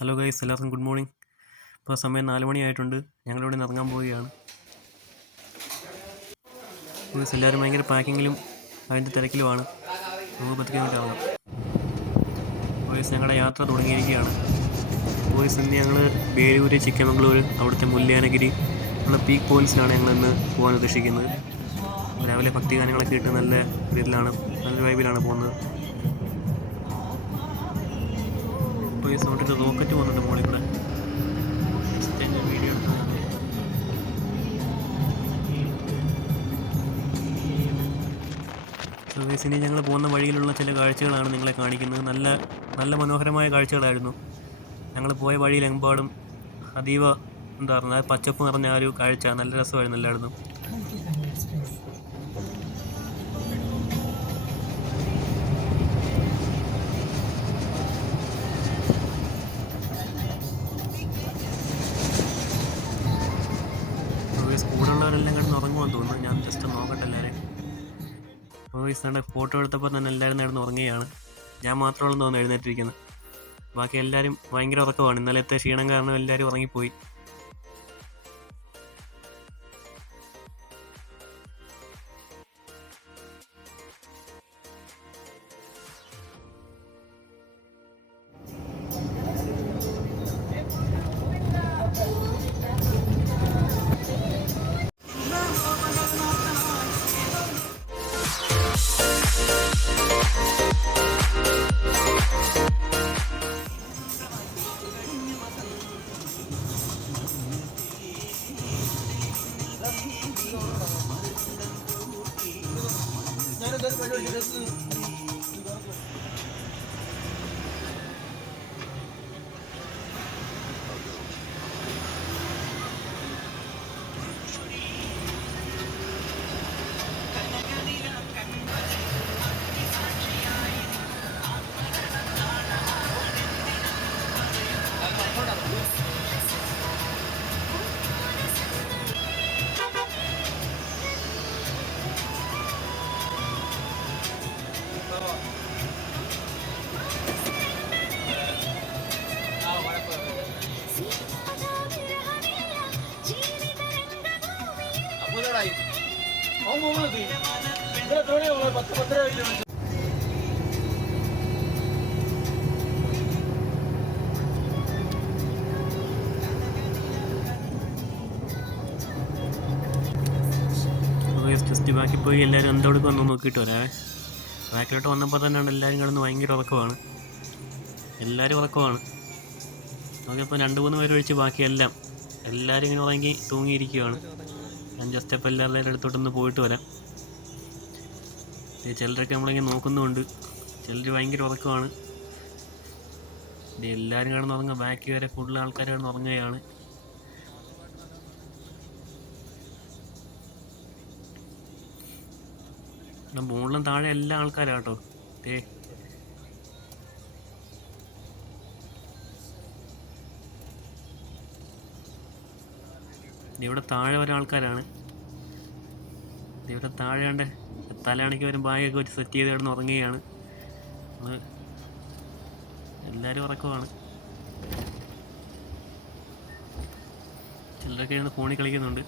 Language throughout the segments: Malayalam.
ഹലോ ഗൈസ്, എല്ലാവർക്കും ഗുഡ് മോർണിംഗ്. ഇപ്പോൾ സമയം 4 മണിയായിട്ടുണ്ട്. ഞങ്ങളിവിടെ നിന്ന് ഇറങ്ങാൻ പോവുകയാണ്. ഗൈസ്, എല്ലാവരും ഭയങ്കര പാക്കിങ്ങിലും അതിൻ്റെ തിരക്കിലുമാണ്. നമുക്ക് 10 കിലോമീറ്റർ ഇറങ്ങാം. ഗൈസ്, ഞങ്ങളുടെ യാത്ര തുടങ്ങിയിരിക്കുകയാണ്. ഗൈസ്, ഇന്ന് ഞങ്ങൾ ബേരൂര്, ചിക്കമംഗളൂർ, അവിടുത്തെ മുല്ലയാനഗിരി ഉള്ള പീക്ക് പോയിൻറ്റ്സിലാണ് ഞങ്ങളിന്ന് പോകാൻ ഉദ്ദേശിക്കുന്നത്. രാവിലെ ഭക്തി ഗാനങ്ങളൊക്കെ ഇട്ട് നല്ല നല്ലൊരു വൈബിലാണ് പോകുന്നത്. ഇപ്പോൾ ഈ സൗണ്ടിൽ റോക്കറ്റ് പോകുന്നുണ്ട് മുകളിൽ കൂടെ. വീഡിയോ എടുത്തതാണ്. ഇനി ഞങ്ങൾ പോകുന്ന വഴിയിലുള്ള ചില കാഴ്ചകളാണ് നിങ്ങളെ കാണിക്കുന്നത്. നല്ല മനോഹരമായ കാഴ്ചകളായിരുന്നു. ഞങ്ങൾ പോയ വഴിയിലെമ്പാടും അതീവ എന്താ പറയുക, പച്ചപ്പ് നിറഞ്ഞ ആ ഒരു കാഴ്ച നല്ല രസമായിരുന്നു എല്ലായിടത്തും. സ്കൂളുള്ളവരെല്ലാം കിടന്ന് ഉറങ്ങുവാൻ തോന്നുന്നു. ഞാൻ ജസ്റ്റ് നോക്കട്ടെ എല്ലാവരെയും. വോയിസാണ്ട് ഫോട്ടോ എടുത്തപ്പോൾ തന്നെ എല്ലാവരും നടന്ന് ഉറങ്ങുകയാണ്. ഞാൻ മാത്രമുള്ളൂ തോന്നുന്നു എഴുന്നേറ്റിരിക്കുന്നത്. ബാക്കി എല്ലാവരും ഭയങ്കര ഉറക്കമാണ്. ഇന്നലത്തെ ക്ഷീണം കാരണം എല്ലാവരും ഉറങ്ങിപ്പോയി. ജസ്റ്റ് ബാക്കിൽ പോയി എല്ലാവരും എന്തോടൊക്കെ വന്ന് നോക്കിയിട്ട് വരാവേ. ബാക്കിലോട്ട് വന്നപ്പോൾ തന്നെയാണ് എല്ലാവരും കിടന്ന് ഭയങ്കര ഉറക്കമാണ്. എല്ലാവരും ഉറക്കമാണ്. നോക്കിയപ്പോൾ 2-3 പേര് ഒഴിച്ച് ബാക്കിയെല്ലാം എല്ലാവരും ഇങ്ങനെ ഉറങ്ങി തൂങ്ങിയിരിക്കുകയാണ്. ഞാൻ ജസ്റ്റ് അപ്പോൾ എല്ലാവരുടെ അടുത്തോട്ടൊന്ന് പോയിട്ട് വരാം. ചിലരൊക്കെ നമ്മളിങ്ങനെ നോക്കുന്നുമുണ്ട്. ചിലർ ഭയങ്കര ഉറക്കമാണ്. എല്ലാവരും കിടന്നുറങ്ങുക. ബാക്കി വരെ കൂടുതൽ ആൾക്കാർ കിടന്നുറങ്ങുകയാണ്. മുകളിലും താഴെ എല്ലാ ആൾക്കാരാണ് കേട്ടോ. ഇവിടെ താഴെ വരെ ആൾക്കാരാണ്. ഇവിടെ താഴെ കണ്ട് തലയാണിക്ക് വരും ബാഗൊക്കെ വെച്ച് സെറ്റ് ചെയ്ത് കിടന്ന് ഉറങ്ങുകയാണ്. എല്ലാവരും ഉറക്കമാണ്. ചിലരൊക്കെ ഇരുന്ന് ഫോണിൽ കളിക്കുന്നുണ്ട്.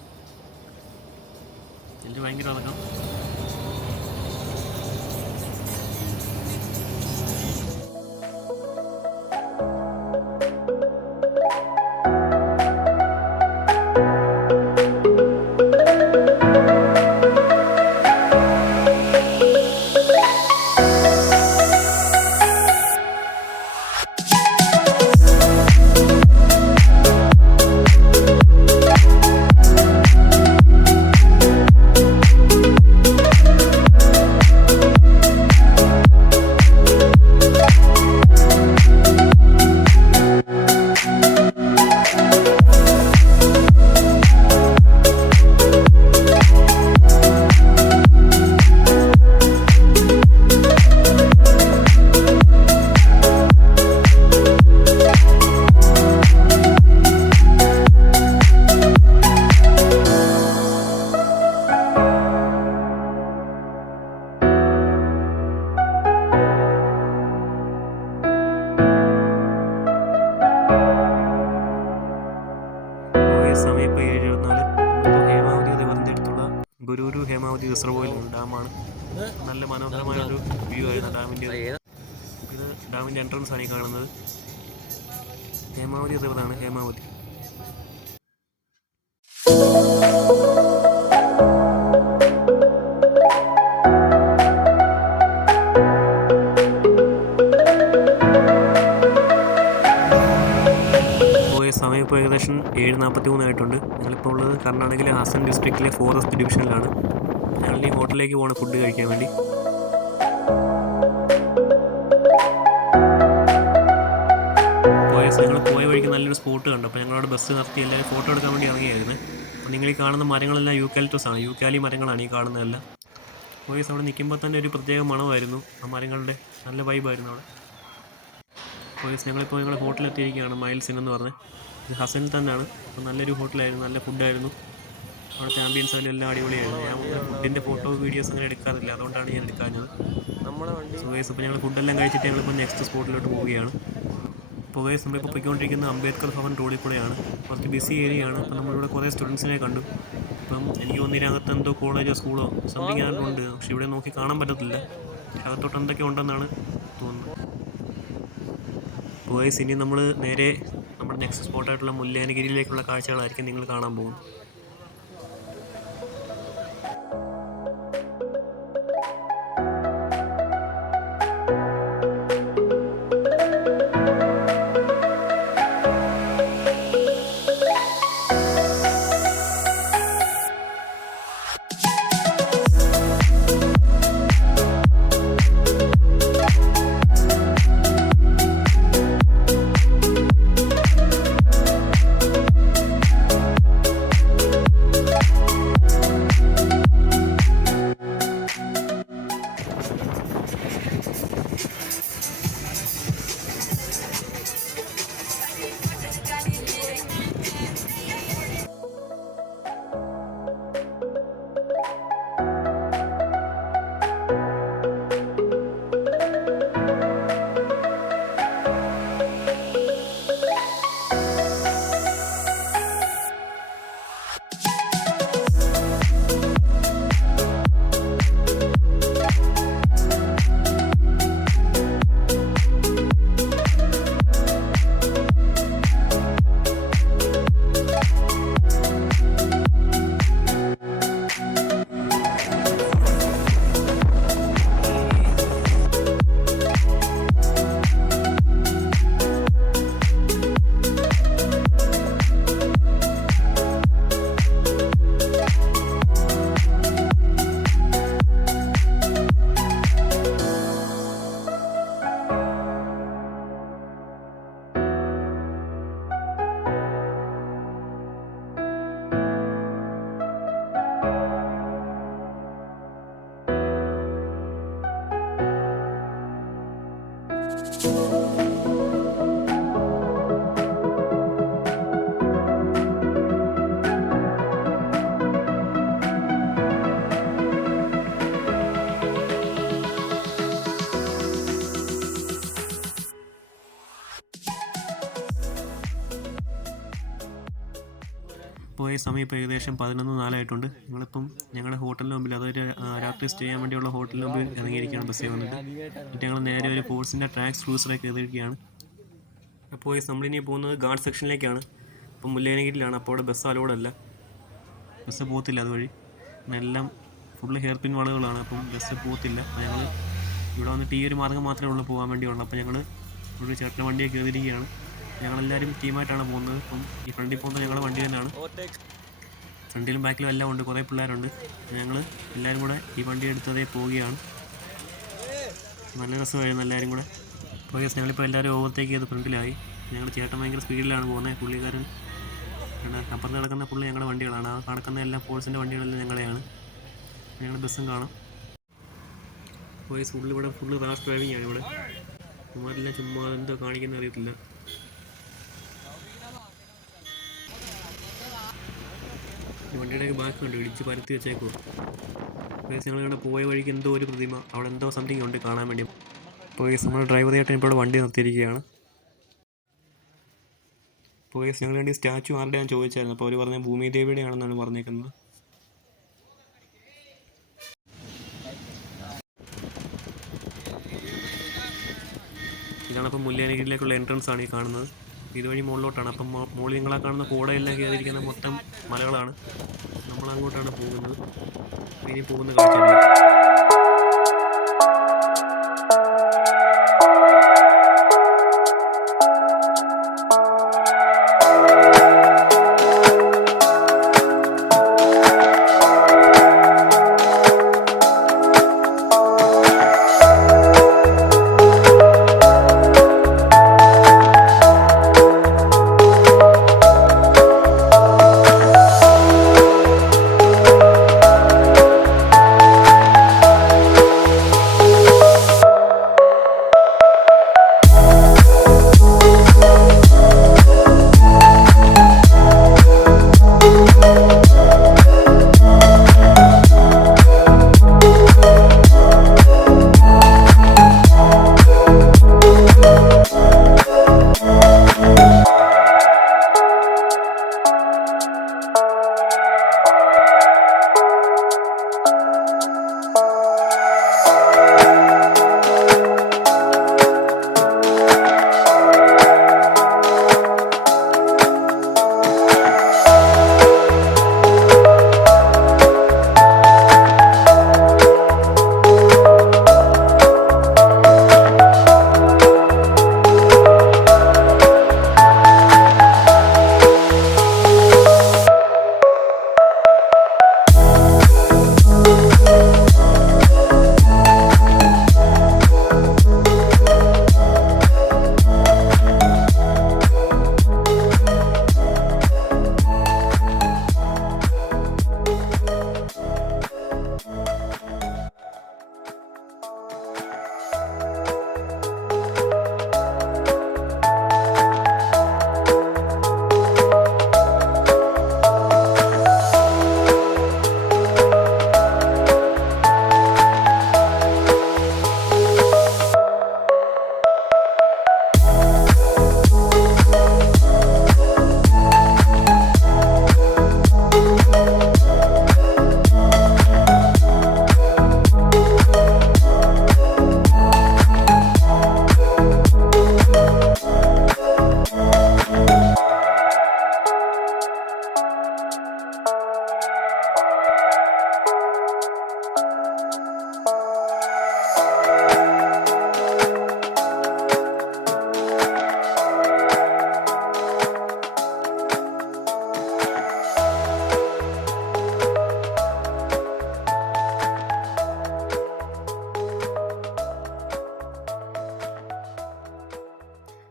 ചിലർ ഭയങ്കര ഉറക്കം. ഹേമാവതി റിസർവോയറിലാണ്, ഡാമാണ്. നല്ല മനോഹരമായൊരു വ്യൂ ആയിരുന്നു ഡാമിൻ്റെ. ഇത് ഡാമിൻ്റെ എൻട്രൻസ് ആണ് ഈ കാണുന്നത്. ഹേമാവതി റിവറാണ്, ഹേമാവതി. സമയം ഇപ്പോൾ ഏകദേശം 7:43 ആയിട്ടുണ്ട്. ഞങ്ങളിപ്പോൾ ഉള്ളത് കർണാടകയിലെ ഹാസൻ ഡിസ്ട്രിക്റ്റിലെ ഫോറസ്റ്റ് ഡിവിഷനിലാണ്. ഞങ്ങൾ ഈ ഹോട്ടലിലേക്ക് പോകണം ഫുഡ് കഴിക്കാൻ വേണ്ടി. ഞങ്ങൾ പോയ വഴിക്ക് നല്ലൊരു സ്പോട്ട് കണ്ടു. അപ്പോൾ ഞങ്ങളവിടെ ബസ് നിർത്തി എല്ലാവരും ഫോട്ടോ എടുക്കാൻ വേണ്ടി ഇറങ്ങിയായിരുന്നു. അപ്പോൾ നിങ്ങൾ ഈ കാണുന്ന മരങ്ങളെല്ലാം യൂക്കാലിറ്റസ് ആണ്, യൂക്കാലി മരങ്ങളാണ് ഈ കാണുന്നതെല്ലാം. പോയസ് അവിടെ നിൽക്കുമ്പോൾ തന്നെ ഒരു പ്രത്യേക മണമായിരുന്നു ആ മരങ്ങളുടെ. നല്ല വൈബായിരുന്നു അവിടെ. പോയസ് ഞങ്ങളിപ്പോൾ ഞങ്ങൾ ഹോട്ടലെത്തിയിരിക്കുകയാണ്, മൈൽസ് എന്ന് പറഞ്ഞ്. ഇത് ഹസനിൽ തന്നെയാണ്. അപ്പോൾ നല്ലൊരു ഹോട്ടലായിരുന്നു, നല്ല ഫുഡായിരുന്നു. അവിടുത്തെ ആംബിയൻസ് എല്ലാം അടിപൊളിയായിരുന്നു. ഞാൻ ഫുഡിൻ്റെ ഫോട്ടോ വീഡിയോസ് അങ്ങനെ എടുക്കാറില്ല, അതുകൊണ്ടാണ് ഞാൻ എടുക്കാഞ്ഞത്. സോ ഗൈസ് ഇപ്പോൾ ഞങ്ങൾ ഫുഡെല്ലാം കഴിച്ചിട്ട് ഞങ്ങളിപ്പോൾ നെക്സ്റ്റ് സ്പോട്ടിലോട്ട് പോവുകയാണ്. അപ്പോൾ ഗൈസ് നമ്മളിപ്പോൾ പോയിക്കൊണ്ടിരിക്കുന്ന അംബേദ്കർ ഭവൻ റോഡിൽ കൂടെയാണ്. കുറച്ച് ബിസി ഏരിയയാണ്. അപ്പോൾ നമ്മളിവിടെ കുറേ സ്റ്റുഡൻസിനെ കണ്ടു. അപ്പം എനിക്ക് തോന്നി ഇതിനകത്ത് എന്തോ കോളേജോ സ്കൂളോ സംതിങ് ഉണ്ട്, പക്ഷെ ഇവിടെ നോക്കി കാണാൻ പറ്റത്തില്ല. അകത്തോട്ട് എന്തൊക്കെ ഉണ്ടെന്നാണ് തോന്നുന്നത്. അപ്പോൾ ഗൈസ് ഇനി നമ്മൾ നേരെ നമ്മുടെ നെക്സ്റ്റ് സ്പോട്ടായിട്ടുള്ള മുല്ലയനഗിരിയിലേക്കുള്ള കാഴ്ചകളായിരിക്കും നിങ്ങൾ കാണാൻ പോകുന്നത്. പോയ സമയം ഇപ്പോൾ ഏകദേശം 11:04 ഞങ്ങളിപ്പം ഞങ്ങളുടെ ഹോട്ടലിന് മുമ്പിൽ, അതൊരു രാത്രി സ്റ്റേ ചെയ്യാൻ വേണ്ടിയുള്ള ഹോട്ടലിന് മുമ്പിൽ ഇറങ്ങിയിരിക്കുകയാണ് ബസ്സിൽ വന്നിട്ട്. എന്നിട്ട് ഞങ്ങൾ നേരെ ഒരു ഫോഴ്സിൻ്റെ ട്രാക്സ് ക്രൂസറൊക്കെ എതിർക്കുകയാണ്. അപ്പോൾ നമ്മളിനി പോകുന്നത് ഗാർഡ് സെക്ഷനിലേക്കാണ്. ഇപ്പം മുല്ലയനഗിരിയിലാണ്. അപ്പോൾ അവിടെ ബസ് അലോഡല്ല, ബസ് പോകത്തില്ല അതുവഴി. എല്ലാം ഫുള്ള് ഹെയർ പിൻ വളവുകളാണ്, അപ്പം ബസ് പോകത്തില്ല. അപ്പോൾ ഞങ്ങൾ ഇവിടെ വന്നിട്ട് ഈ ഒരു മാർഗ്ഗം മാത്രമേ ഉള്ളൂ പോകാൻ വേണ്ടിയുള്ളൂ. അപ്പോൾ ഞങ്ങൾ ഒരു ചേട്ടൻ്റെ വണ്ടിയൊക്കെ എതിരിക്കുകയാണ്. ഞങ്ങളെല്ലാവരും ടീമായിട്ടാണ് പോകുന്നത്. അപ്പം ഈ ഫ്രണ്ടിൽ പോകുന്നത് ഞങ്ങളുടെ വണ്ടി തന്നെയാണ്. ഫ്രണ്ടിലും ബാക്കിലും എല്ലാം ഉണ്ട്, കുറേ പിള്ളേരുണ്ട്. ഞങ്ങൾ എല്ലാവരും കൂടെ ഈ വണ്ടി എടുത്തതേ പോവുകയാണ്. നല്ല രസമായിരുന്നു എല്ലാവരും കൂടെ. അപ്പോൾ ഞങ്ങളിപ്പോൾ എല്ലാവരും ഓവർടേക്ക് ചെയ്ത് ഫ്രണ്ടിലായി. ഞങ്ങൾ ചേട്ടൻ ഭയങ്കര സ്പീഡിലാണ് പോകുന്നത്. പുള്ളിക്കാരൻ അപ്പുറത്ത് കിടക്കുന്ന പുള്ളി ഞങ്ങളുടെ വണ്ടികളാണ്. ആ കിടക്കുന്ന എല്ലാ ഫോഴ്സിൻ്റെ വണ്ടികളെല്ലാം ഞങ്ങളുടെയാണ്. ഞങ്ങൾ ബസ്സും കാണാം. അപ്പോൾ ഇവിടെ ഫുള്ള് റാഷ് ഡ്രൈവിംഗ് ആണ്. ഇവിടെ ഇവന്മാരെല്ലാം ചുമ്മാ എന്തോ കാണിക്കുന്ന അറിയത്തില്ല. വണ്ടിയുടെയൊക്കെ ബാക്ക് കണ്ടു ഇടിച്ച് പരത്തി വെച്ചേക്കുമോ. ഞങ്ങളിവിടെ പോയ വഴിക്ക് എന്തോ ഒരു പ്രതിമ, അവിടെ എന്തോ സംതിങ് ഉണ്ട് കാണാൻ വേണ്ടി. അപ്പോൾ നമ്മൾ ഡ്രൈവറായിട്ട് ഇപ്പോൾ വണ്ടി നിർത്തിയിരിക്കുകയാണ്. അപ്പോൾ ഞങ്ങൾ വേണ്ടി സ്റ്റാച്ചു ആരുടെ ഞാൻ ചോദിച്ചായിരുന്നു. അപ്പോൾ അവർ പറഞ്ഞ ഭൂമിദേവിയുടെ ആണെന്നാണ് പറഞ്ഞേക്കുന്നത്. സൈഡിലേക്കുള്ള എൻട്രൻസ് ആണ് ഈ കാണുന്നത്. ഇതുവഴി മുകളിലോട്ടാണ്. അപ്പം മുകളിൽ നിങ്ങളാ കാണുന്ന കോടയെല്ലാം കയറിയിരിക്കുന്ന മൊത്തം മലകളാണ്. നമ്മളങ്ങോട്ടാണ് പോകുന്നത്. ഇനി പോകുന്ന കാഴ്ച.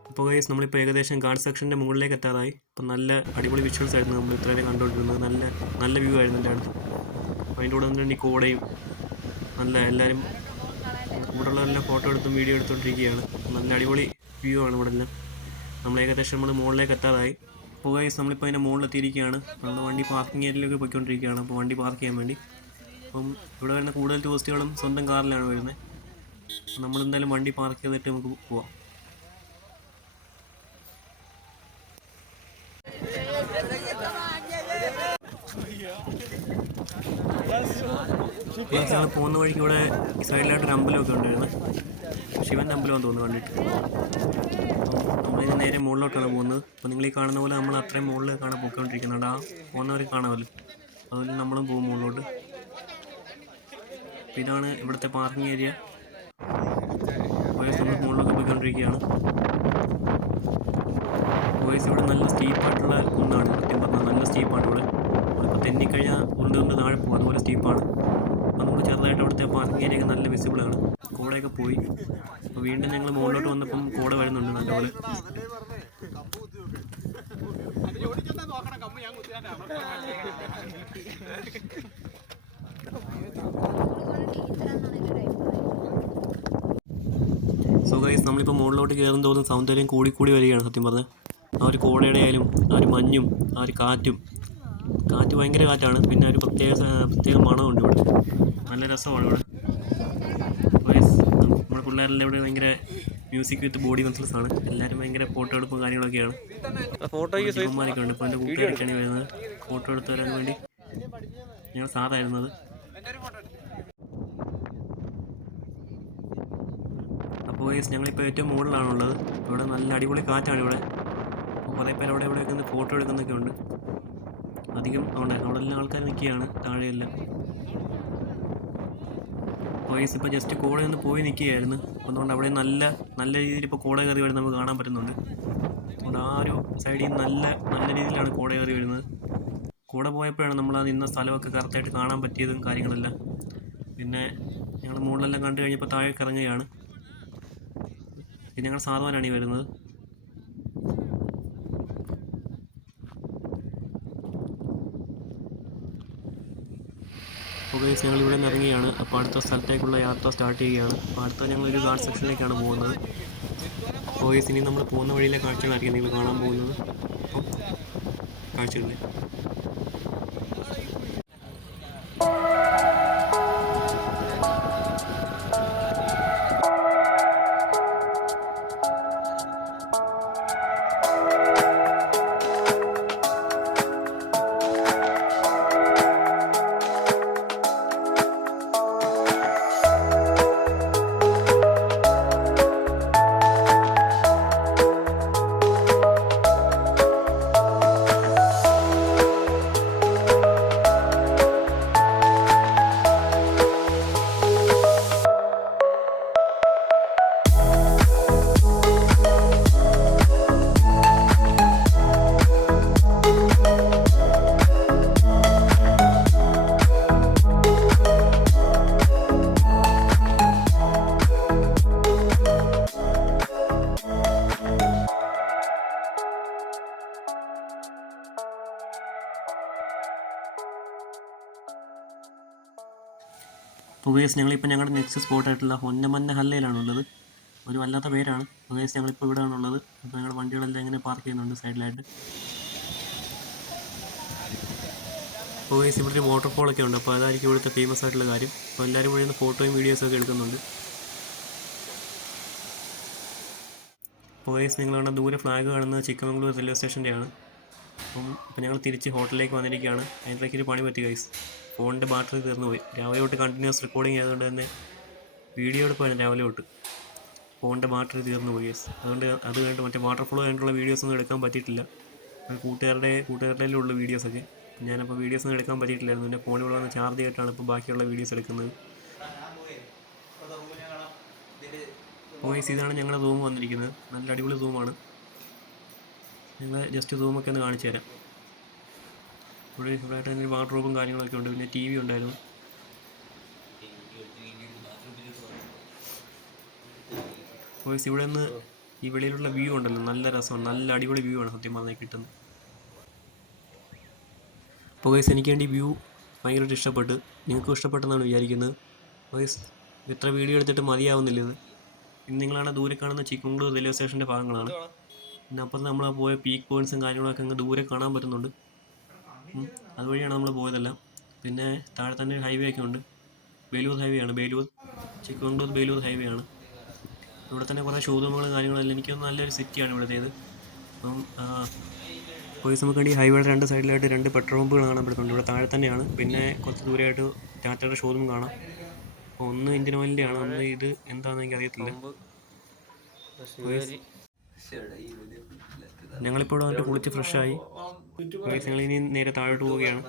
അപ്പോൾ ഗൈസ് നമ്മളിപ്പോൾ ഏകദേശം ഗാർഡ് സെക്ഷൻ്റെ മുകളിലേക്ക് എത്താറായി. അപ്പം നല്ല അടിപൊളി വിഷ്വൽസ് ആയിരുന്നു നമ്മൾ ഇത്രയും കണ്ടുകൊണ്ടിരുന്നത്. നല്ല വ്യൂ ആയിരുന്നു എൻ്റെ അടുത്ത്. അപ്പോൾ അതിൻ്റെ കൂടെ വന്നിട്ട് ഈ കോടയും എല്ലാവരും ഇവിടെയുള്ളവരെല്ലാം ഫോട്ടോ എടുത്തും വീഡിയോ എടുത്തുകൊണ്ടിരിക്കുകയാണ്. നല്ല അടിപൊളി വ്യൂ ആണ് ഇവിടെ എല്ലാം. ഏകദേശം നമ്മൾ മുകളിലേക്ക് എത്താറായി. അപ്പോൾ ഗൈസ് നമ്മളിപ്പോൾ അതിൻ്റെ മുകളിലെത്തിയിരിക്കുകയാണ്. നമ്മൾ വണ്ടി പാർക്കിംഗ് ഏരിയയിലേക്ക് പോയിക്കൊണ്ടിരിക്കുകയാണ്. അപ്പോൾ വണ്ടി പാർക്ക് ചെയ്യാൻ വേണ്ടി. അപ്പം ഇവിടെ വരുന്ന കൂടുതൽ ടൂറിസ്റ്റുകളും സ്വന്തം കാറിലാണ് വരുന്നത്. നമ്മളെന്തായാലും വണ്ടി പാർക്ക് ചെയ്തിട്ട് നമുക്ക് പോവാം. ഞങ്ങൾ പോകുന്ന വഴിക്ക് ഇവിടെ സൈഡിലായിട്ടൊരു അമ്പലമൊക്കെ ഉണ്ടായിരുന്നു. ശിവൻ്റെ അമ്പലമെന്ന് തോന്നുന്നു കണ്ടിട്ട്. നമ്മളിത് നേരെ മുകളിലോട്ടാണ് പോകുന്നത്. അപ്പോൾ നിങ്ങൾ ഈ കാണുന്ന പോലെ നമ്മൾ അത്രയും മുകളിലേക്കാണ് പോയിക്കൊണ്ടിരിക്കുന്നത്. ആ പോകുന്നവർ കാണാമല്ലോ, അതുപോലെ നമ്മളും പോകും മുകളിലോട്ട്. അപ്പോൾ ഇതാണ് ഇവിടുത്തെ പാർക്കിംഗ് ഏരിയ. നമ്മൾ മുകളിലൊക്കെ പോയിക്കൊണ്ടിരിക്കുകയാണ്. ഇവിടെ നല്ല സ്റ്റീപ്പായിട്ടുള്ള കുന്നാണ്. സത്യം പറഞ്ഞാൽ നല്ല സ്റ്റീപ്പാണ് ഇവിടെ. നമ്മളിപ്പോൾ തെന്നിക്കഴിഞ്ഞാൽ ഉണ്ട് താഴെ പോകും, അതുപോലെ സ്റ്റീപ്പാണ്. അപ്പോൾ നമുക്ക് ചെറുതായിട്ട് അവിടുത്തെ പാർക്കിംഗ് ഏരിയ നല്ല വിസിബിളാണ്. കോടയൊക്കെ പോയി. അപ്പോൾ വീണ്ടും ഞങ്ങൾ മുകളിലോട്ട് വന്നപ്പം കോട വരുന്നുണ്ട് നല്ലപോലെ. സോ ഗൈസ് നമ്മളിപ്പോൾ മുകളിലോട്ട് കയറും തോറും സൗന്ദര്യം കൂടി വരികയാണ്. സത്യം പറഞ്ഞാൽ ആ ഒരു കോടയുടെ ആയാലും ആ ഒരു മഞ്ഞും ആ ഒരു കാറ്റ് ഭയങ്കര കാറ്റാണ്. പിന്നെ ഒരു പ്രത്യേക മണമുണ്ട് ഇവിടെ. നല്ല രസമാണ് ഇവിടെ. നമ്മുടെ പിള്ളേരെല്ലാം ഇവിടെ ഭയങ്കര മ്യൂസിക് വിത്ത് ബോഡി കൺസൾസ് ആണ്. എല്ലാവരും ഭയങ്കര ഫോട്ടോ എടുപ്പും കാര്യങ്ങളൊക്കെയാണ്. ഫോട്ടോമാരൊക്കെ ഉണ്ട്. ഇപ്പോൾ എൻ്റെ കൂട്ടുകാരൊക്കെയാണ് വരുന്നത് ഫോട്ടോ എടുത്ത് തരാൻ വേണ്ടി. ഞങ്ങൾ സാറായിരുന്നത്. ഗൈസ് ഞങ്ങളിപ്പോൾ ഏറ്റവും മുകളിലാണുള്ളത്. ഇവിടെ നല്ല അടിപൊളി കാറ്റാണ് ഇവിടെ. അപ്പോൾ കുറേ പേര് അവിടെ ഇവിടെ നിന്ന് ഫോട്ടോ എടുക്കുന്നൊക്കെ ഉണ്ട്. അധികം അവിടെ എല്ലാം ആൾക്കാർ നിൽക്കുകയാണ് താഴെയെല്ലാം. ഗൈസ് ഇപ്പോൾ ജസ്റ്റ് കോട ഒന്ന് പോയി നിൽക്കുകയായിരുന്നു. അതുകൊണ്ട് അവിടെ നല്ല രീതിയിൽ ഇപ്പോൾ കോട കയറി വരുന്നത് നമുക്ക് കാണാൻ പറ്റുന്നുണ്ട്. അതുകൊണ്ട് ആ ഒരു സൈഡിൽ നിന്ന് നല്ല രീതിയിലാണ് കോട കയറി വരുന്നത്. കൂടെ പോയപ്പോഴാണ് നമ്മൾ ആ നിന്ന സ്ഥലമൊക്കെ കറക്റ്റായിട്ട് കാണാൻ പറ്റിയതും കാര്യങ്ങളെല്ലാം. പിന്നെ ഞങ്ങൾ മുകളിലെല്ലാം കണ്ടു കഴിഞ്ഞപ്പോൾ താഴേക്ക് ഇറങ്ങുകയാണ്. ഇത് ഞങ്ങൾ സാധുവാനാണ് ഈ വരുന്നത്. അപ്പോൾ ഗൈസ് ഞങ്ങൾ ഇവിടെ നിന്ന് ഇറങ്ങിയാണ്. അപ്പോൾ അടുത്ത സ്ഥലത്തേക്കുള്ള യാത്ര സ്റ്റാർട്ട് ചെയ്യുകയാണ്. അപ്പോൾ അടുത്ത ഞങ്ങളൊരു ഗാർഡ് സെക്ഷനിലേക്കാണ് പോകുന്നത്. അപ്പോൾ ഗൈസ് ഇനി നമ്മൾ പോകുന്ന വഴിയിലെ കാഴ്ചകളായിരിക്കും നിങ്ങൾ കാണാൻ പോകുന്നത്. അപ്പം കാഴ്ചകളിലെ ഗൈസ് ഞങ്ങളിപ്പോൾ ഞങ്ങളുടെ നെക്സ്റ്റ് സ്പോട്ടായിട്ടുള്ള ഹൊന്നമന്ന ഹല്ലയിലാണുള്ളത്. ഒരു വല്ലാത്ത പേരാണ്. ഗൈസ് ഞങ്ങളിപ്പോൾ ഇവിടെ ആണുള്ളത്. അപ്പോൾ ഞങ്ങളുടെ വണ്ടികളെല്ലാം ഇങ്ങനെ പാർക്ക് ചെയ്യുന്നുണ്ട് സൈഡിലായിട്ട്. അപ്പോൾ ഗൈസ് ഇവിടെ ഒരു വാട്ടർഫോളൊക്കെ ഉണ്ട്. അപ്പോൾ അതായിരിക്കും ഇവിടുത്തെ ഫേമസ് ആയിട്ടുള്ള കാര്യം. അപ്പോൾ എല്ലാവരും ഇവിടെ നിന്ന് ഫോട്ടോയും വീഡിയോസൊക്കെ എടുക്കുന്നുണ്ട്. അപ്പോൾ ഗൈസ് നിങ്ങളവിടെ ദൂരെ ഫ്ലാഗ് കാണുന്നത് ചിക്കമംഗ്ലൂർ റെയിൽവേ സ്റ്റേഷൻ്റെയാണ്. അപ്പോൾ ഞങ്ങൾ തിരിച്ച് ഹോട്ടലിലേക്ക് വന്നിരിക്കുകയാണ്. അതിനിടയ്ക്ക് ഒരു പണി പറ്റി ഗൈസ്. ഫോണിൻ്റെ ബാറ്ററി തീർന്നു പോയി. രാവിലെ തൊട്ട് കണ്ടിന്യൂസ് റെക്കോർഡിങ് ആയതുകൊണ്ട് തന്നെ വീഡിയോ എടുക്കുമായിരുന്നു രാവിലെ തൊട്ട്. ഫോണിൻ്റെ ബാറ്ററി തീർന്നു പോയി ഗൈസ്. അതുകൊണ്ട് അത് കഴിഞ്ഞിട്ട് മറ്റേ വാട്ടർഫോൾ കഴിഞ്ഞിട്ടുള്ള വീഡിയോസൊന്നും എടുക്കാൻ പറ്റിയിട്ടില്ല. കൂട്ടുകാരുടെ ഉള്ള വീഡിയോസൊക്കെ. ഞാനപ്പോൾ വീഡിയോസൊന്നും എടുക്കാൻ പറ്റിയിട്ടില്ലായിരുന്നു. എൻ്റെ ഫോണിൽ വന്ന് ചാർജ് ചെയ്തിട്ടാണ് ഇപ്പോൾ ബാക്കിയുള്ള വീഡിയോസ് എടുക്കുന്നത്. അപ്പോൾ ഗൈസ് ഇതാണ് ഞങ്ങളുടെ റൂം വന്നിരിക്കുന്നത്. നല്ല അടിപൊളി റൂമാണ്. ഞങ്ങൾ ജസ്റ്റ് റൂമൊക്കെ ഒന്ന് കാണിച്ചു തരാം. ഇവിടെയായിട്ട് തന്നെ വാർഡ്രോബും കാര്യങ്ങളൊക്കെ ഉണ്ട്. പിന്നെ TV ഉണ്ടായിരുന്നു. ഗൈസ് ഇവിടെ നിന്ന് ഈ വെളിയിലുള്ള വ്യൂ ഉണ്ടല്ലോ, നല്ല രസമാണ്. നല്ല അടിപൊളി വ്യൂ ആണ് സത്യം പറഞ്ഞാൽ കിട്ടുന്നത്. അപ്പോൾ ഗൈസ് എനിക്ക് വേണ്ടി വ്യൂ ഭയങ്കരമായിട്ട് ഇഷ്ടപ്പെട്ട്. നിങ്ങൾക്കും ഇഷ്ടപ്പെട്ടെന്നാണ് വിചാരിക്കുന്നത്. ഗൈസ് ഇത്ര വീഡിയോ എടുത്തിട്ട് മതിയാവുന്നില്ല ഇത്. ഇന്ന് നിങ്ങളാണ് ദൂരെ കാണുന്ന ചിക്കമംഗ്ലൂർ റെയിൽവേ സ്റ്റേഷൻ്റെ ഭാഗങ്ങളാണ്. പിന്നെ അപ്പുറത്ത് നമ്മൾ പോയ പീക്ക് പോയിൻറ്റ്സും കാര്യങ്ങളൊക്കെ അങ്ങ് ദൂരെ കാണാൻ പറ്റുന്നുണ്ട്. അതുവഴിയാണ് നമ്മൾ പോയതെല്ലാം. പിന്നെ താഴെ തന്നെ ഹൈവേ ഒക്കെ ഉണ്ട്. ബേലൂർ ഹൈവേ ആണ്. ചിക്കമംഗ്ലൂർ ബേലൂർ ഹൈവേ ആണ്. ഇവിടെ തന്നെ കുറേ ഷോറൂമുകളും കാര്യങ്ങളെല്ലാം. എനിക്കൊന്ന് നല്ലൊരു സിറ്റിയാണ് ഇവിടുത്തേത്. അപ്പം പോലീസ് നമുക്ക് വേണ്ടി ഹൈവേയുടെ രണ്ട് സൈഡിലായിട്ട് 2 പെട്രോൾ പമ്പുകൾ കാണാൻ പറ്റുന്നുണ്ട്. ഇവിടെ താഴെ തന്നെയാണ്. പിന്നെ കുറച്ച് ദൂരമായിട്ട് ടാറ്റയുടെ ഷോറൂം കാണാം. അപ്പോൾ ഒന്ന് ഇന്ത്യൻ ഓയിലിൻ്റെ ആണ്, ഒന്ന് ഇത് എന്താണെന്ന് എനിക്ക് അറിയത്തില്ല. ഞങ്ങളിപ്പോൾ ഇവിടെ വന്നിട്ട് കുളിച്ച് ഫ്രഷായി. ഞങ്ങൾ ഇനി നേരെ താഴോട്ട് പോവുകയാണ്.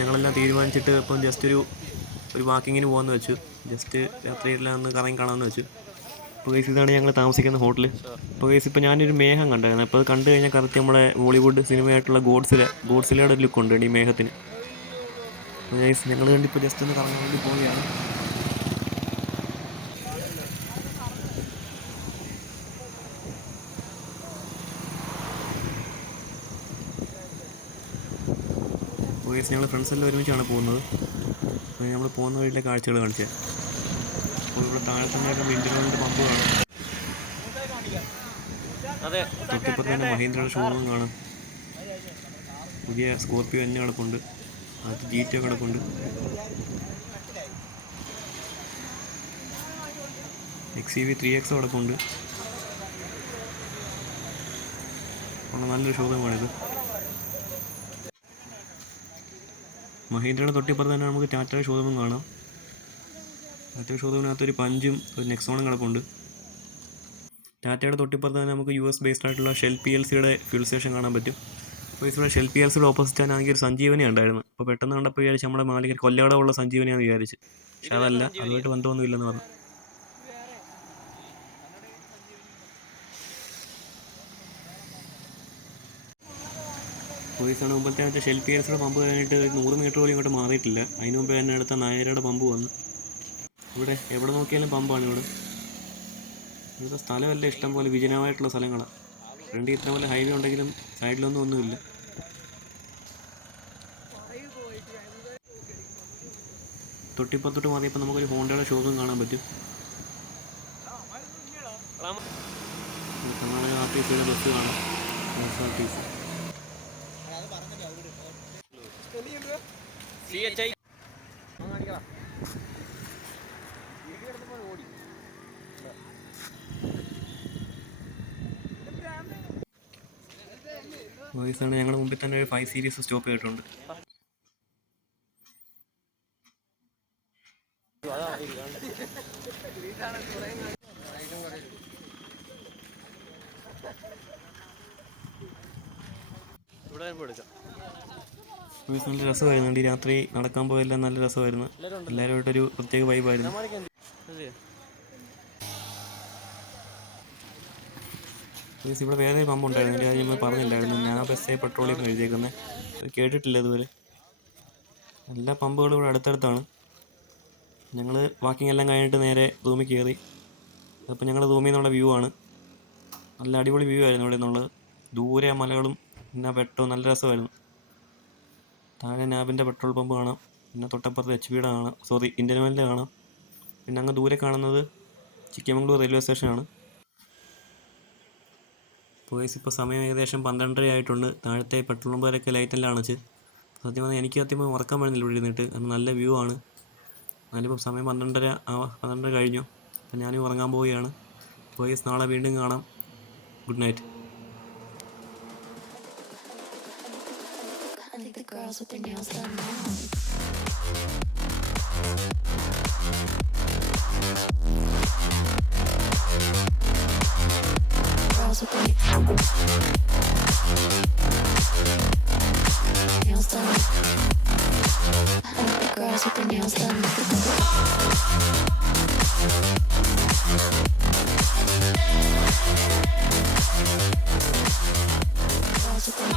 ഞങ്ങളെല്ലാം തീരുമാനിച്ചിട്ട് ഇപ്പം ജസ്റ്റ് ഒരു വാക്കിങ്ങിന് പോകാമെന്ന് വെച്ചു. ജസ്റ്റ് രാത്രിയെല്ലാം ഒന്ന് കറങ്ങി കാണാമെന്ന് വെച്ചു. അപ്പോൾ ഗൈസ് ഇതാണ് ഞങ്ങൾ താമസിക്കുന്ന ഹോട്ടൽ. അപ്പോൾ ഗൈസ് ഇപ്പോൾ ഞാനൊരു മേഘം കണ്ടായിരുന്നു. അപ്പോൾ അത് കണ്ടു കഴിഞ്ഞാൽ കറക്റ്റ് നമ്മുടെ ബോളിവുഡ് സിനിമയായിട്ടുള്ള ഗോഡ്സിലയുടെ ഒരു ലുക്ക് ഉണ്ട് ഈ മേഘത്തിന്. അപ്പോൾ ഗൈസ് ഞങ്ങൾ കണ്ടിപ്പോൾ ജസ്റ്റ് ഒന്ന് കറങ്ങാൻ വേണ്ടി പോവുകയാണ്. ഗൈസ് ഞങ്ങൾ ഫ്രണ്ട്സെല്ലാം ഒരുമിച്ചാണ് പോകുന്നത്. അപ്പോൾ നമ്മൾ പോകുന്ന വഴിയിലെ കാഴ്ചകൾ കാണിച്ചത്. അപ്പോൾ ഇവിടെ താഴെ തന്നെ ഇന്ത്യൻ ഓയിലിൻ്റെ പമ്പ് കാണാം. തൊട്ടിപ്പുറത്ത് തന്നെ മഹീന്ദ്രയുടെ ഷോറൂം കാണാം. പുതിയ സ്കോർപ്പിയോ തന്നെ കിടപ്പുണ്ട്. അത് GT കിടപ്പുണ്ട്. XUV 3X കിടപ്പുണ്ട്. നല്ലൊരു ഷോറൂമാണിത്. മഹീന്ദ്രയുടെ തൊട്ടിപ്പുറത്ത് തന്നെ നമുക്ക് ടാറ്റയുടെ ഷോറൂമും കാണാം. മറ്റൊരു ഷോറൂമിനകത്തൊരു പഞ്ചും ഒരു നെക്സോണും കിടപ്പുണ്ട്. ടാറ്റയുടെ തൊട്ടിപ്പുറത്ത് തന്നെ നമുക്ക് US ബേസ്ഡ് ആയിട്ടുള്ള ഷെൽ PLCയുടെ ഫ്യൂൽ സ്റ്റേഷൻ കാണാൻ പറ്റും. അപ്പോൾ ഇവിടെ ഷെൽ PLCയുടെ ഓപ്പോസിറ്റ് ആണെങ്കിൽ ഒരു സഞ്ജീവനി ഉണ്ടായിരുന്നു. അപ്പോൾ പെട്ടെന്ന് കണ്ടപ്പോൾ വിചാരിച്ച് നമ്മുടെ മാലികർ കൊല്ലകടമുള്ള സഞ്ജീവനിയാണെന്ന് വിചാരിച്ച്. പക്ഷെ അതല്ല, അതുമായിട്ട് ബന്ധമൊന്നും ഇല്ലെന്ന് പറഞ്ഞു. പോലീസാണ് മുമ്പത്തെ മറ്റേ ഷെൽ PLCയുടെ പമ്പ് കഴിഞ്ഞിട്ട് 100 മീറ്റർ പോലും ഇങ്ങോട്ട് മാറിയിട്ടില്ല. അതിന് മുമ്പ് തന്നെ അടുത്ത നായരുടെ പമ്പ് വന്നു. ഇവിടെ എവിടെ നോക്കിയാലും പമ്പാണ്. ഇവിടുത്തെ സ്ഥലമല്ല ഇഷ്ടം പോലെ വിജനമായിട്ടുള്ള സ്ഥലങ്ങളാണ്. ഫ്രണ്ടിൽ ഇത്ര പോലെ ഹൈവേ ഉണ്ടെങ്കിലും സൈഡിലൊന്നും ഒന്നുമില്ല. തൊട്ടിപ്പുറത്തോട്ട് മാറിയപ്പോൾ നമുക്കൊരു ഹോണ്ടയുടെ ഷോറൂം കാണാൻ പറ്റും. കർണാടക RTCയുടെ ബസ് കാണാം, KSRTC. വോയിസാണ് ഞങ്ങളുടെ മുമ്പിൽ തന്നെ ഒരു 5 സീരീസ് സ്റ്റോപ്പ് ചെയ്തിട്ടുണ്ട്. നല്ല രസമായിരുന്നു. ഈ രാത്രി നടക്കാൻ പോയെല്ലാം നല്ല രസമായിരുന്നു. എല്ലാവരുമായിട്ടൊരു പ്രത്യേക വൈബായിരുന്നു. ഇവിടെ വേറെ പമ്പ് ഉണ്ടായിരുന്നു, അത് നമ്മൾ പറഞ്ഞില്ലായിരുന്നു. ഞാൻ ബസ്സേ പെട്രോളിയം എഴുതിയേക്കുന്നത്, അത് കേട്ടിട്ടില്ല ഇതുവരെ. എല്ലാ പമ്പുകളും ഇവിടെ അടുത്തടുത്താണ്. ഞങ്ങൾ വാക്കിംഗ് എല്ലാം കഴിഞ്ഞിട്ട് നേരെ റൂമിൽ കയറി. അപ്പോൾ ഞങ്ങളുടെ റൂമിൽ നിന്നുള്ള വ്യൂ ആണ്. നല്ല അടിപൊളി വ്യൂ ആയിരുന്നു ഇവിടെ നിന്നുള്ളത്. ദൂരെ മലകളും പിന്നെ വെട്ടവും നല്ല രസമായിരുന്നു. താഴെ നാബിൻ്റെ പെട്രോൾ പമ്പ് കാണാം. പിന്നെ തൊട്ടപ്പുറത്ത് HPയുടെ കാണാം, ഇന്ത്യൻ ഓയിലിൻ്റെ കാണാം. പിന്നെ അങ്ങ് ദൂരെ കാണുന്നത് ചിക്കമംഗ്ലൂർ റെയിൽവേ സ്റ്റേഷനാണ്. ഇപ്പോൾ സമയം ഏകദേശം 12:30 ആയിട്ടുണ്ട്. താഴത്തെ പെട്രോൾ പമ്പുകാരൊക്കെ ലൈറ്റെല്ലാം അണച്ച്. സത്യം പറഞ്ഞാൽ എനിക്ക് ഉറക്കം വരുന്നില്ല ഇവിടെ ഇരുന്നിട്ട്. നല്ല വ്യൂ ആണ്. അതിലിപ്പോൾ സമയം 12:30 കഴിഞ്ഞു. അപ്പോൾ ഞാനും ഉറങ്ങാൻ പോവുകയാണ്. നാളെ വീണ്ടും കാണാം. Good night. Girls with their nails done now. Girls with their nails done. I like the girls with their nails done. Girls with their